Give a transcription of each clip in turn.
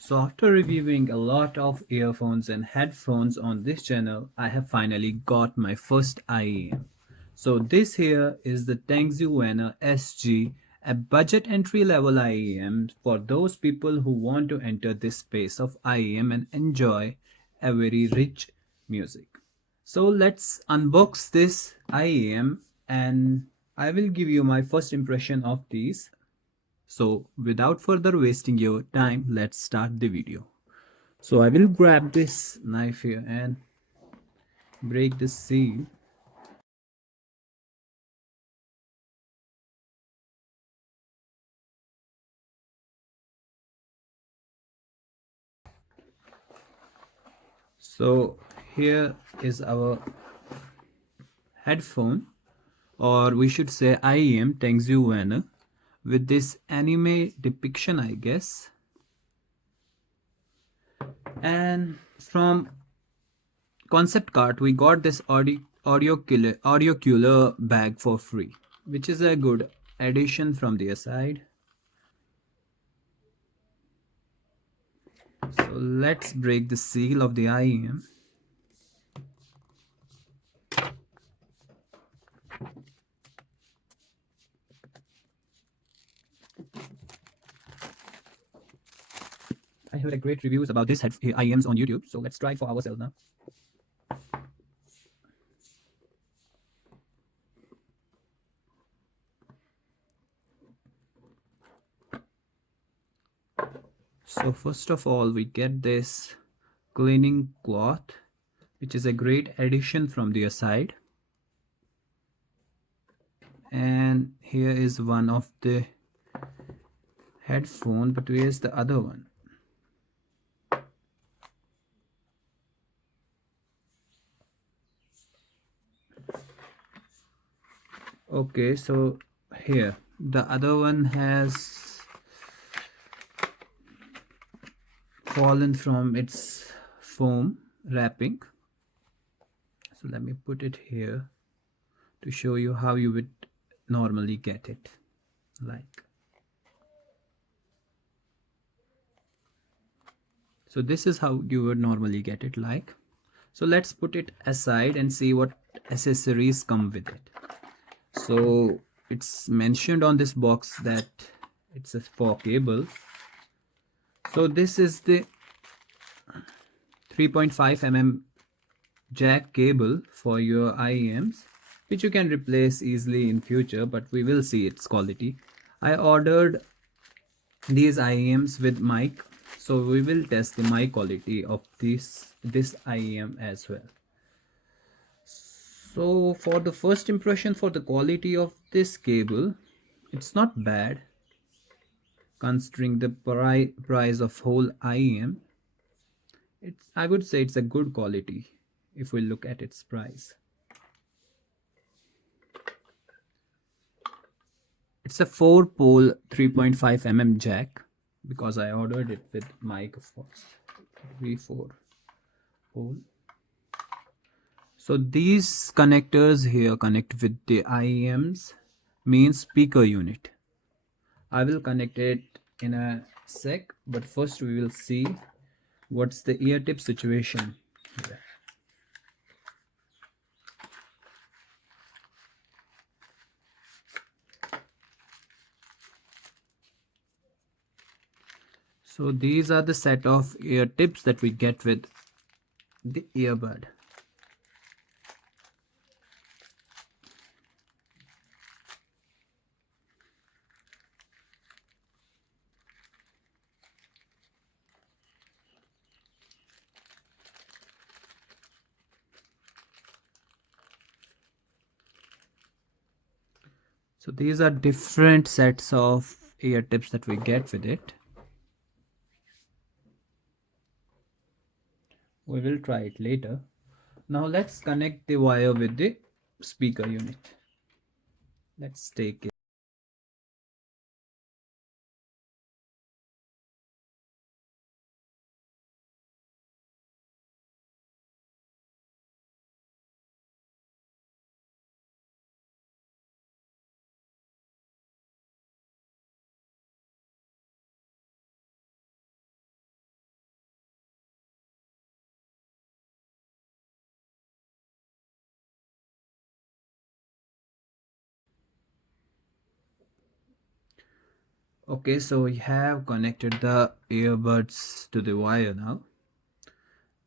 So after reviewing a lot of earphones and headphones on this channel, I have finally got my first IEM. So this here is the Tangzu wainer SG, a budget entry level IEM for those people who want to enter this space of IEM and enjoy a very rich music. So let's unbox this IEM and I will give you my first impression of these. So without further wasting your time, let's start the video. So I will grab this knife here and break the seal. So here is our headphone, or we should say IEM Tangzu wainer with this anime depiction, I guess. And from concept cart we got this audio cooler bag for free, which is a good addition from their side. So let's break the seal of the IEM. I heard a great reviews about this IEMs on YouTube, so let's try it for ourselves now. So first of all, we get this cleaning cloth, which is a great addition from their side. And here is one of the headphone, but where's the other one? Okay, so here the other one has fallen from its foam wrapping. So let me put it here to show you how you would normally get it. Like, so this is how you would normally get it like. So let's put it aside and see what accessories come with it. So it's mentioned on this box that it's a 4 cables. So this is the 3.5 mm jack cable for your IEMs, which you can replace easily in future, but we will see its quality. I ordered these IEMs with mic, so we will test the mic quality of this IEM as well. So for the first impression for the quality of this cable, it's not bad considering the price of whole IEM. I would say it's a good quality if we look at its price. It's a 4-pole 3.5 mm jack because I ordered it with mic, of course. V4 pole. So these connectors here connect with the IEM's main speaker unit. I will connect it in a sec, but first we will see what's the ear tip situation here. So these are the set of ear tips that we get with the earbud. So these are different sets of ear tips that we get with it. We will try it later. Now let's connect the wire with the speaker unit. Let's take it. Okay, so we have connected the earbuds to the wire now.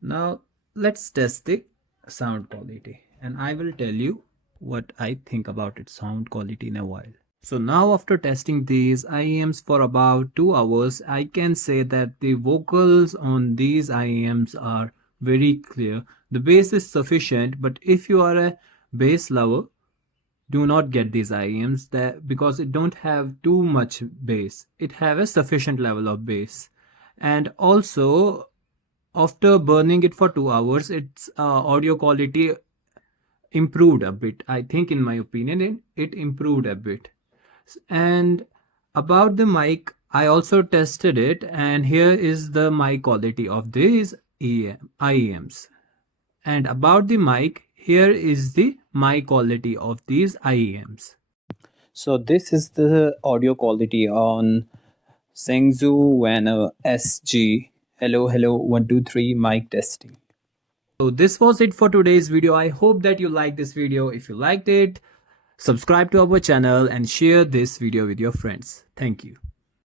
Now let's test the sound quality and I will tell you what I think about its sound quality in a while. So now after testing these IEMs for about 2 hours, I can say that the vocals on these IEMs are very clear. The bass is sufficient, but if you are a bass lover, do not get these IEMs that because it don't have too much bass. It have a sufficient level of bass. And also after burning it for 2 hours, its audio quality improved a bit. I think, in my opinion, it improved a bit. And about the mic, I also tested it, and here is the mic quality of these IEMs. And about the mic, here is the mic quality of these IEMs. So this is the audio quality on Tangzu wainer SG. Hello, hello, 1 2 3 mic testing. So this was it for today's video. I hope that you liked this video. If you liked it, subscribe to our channel and share this video with your friends. Thank you.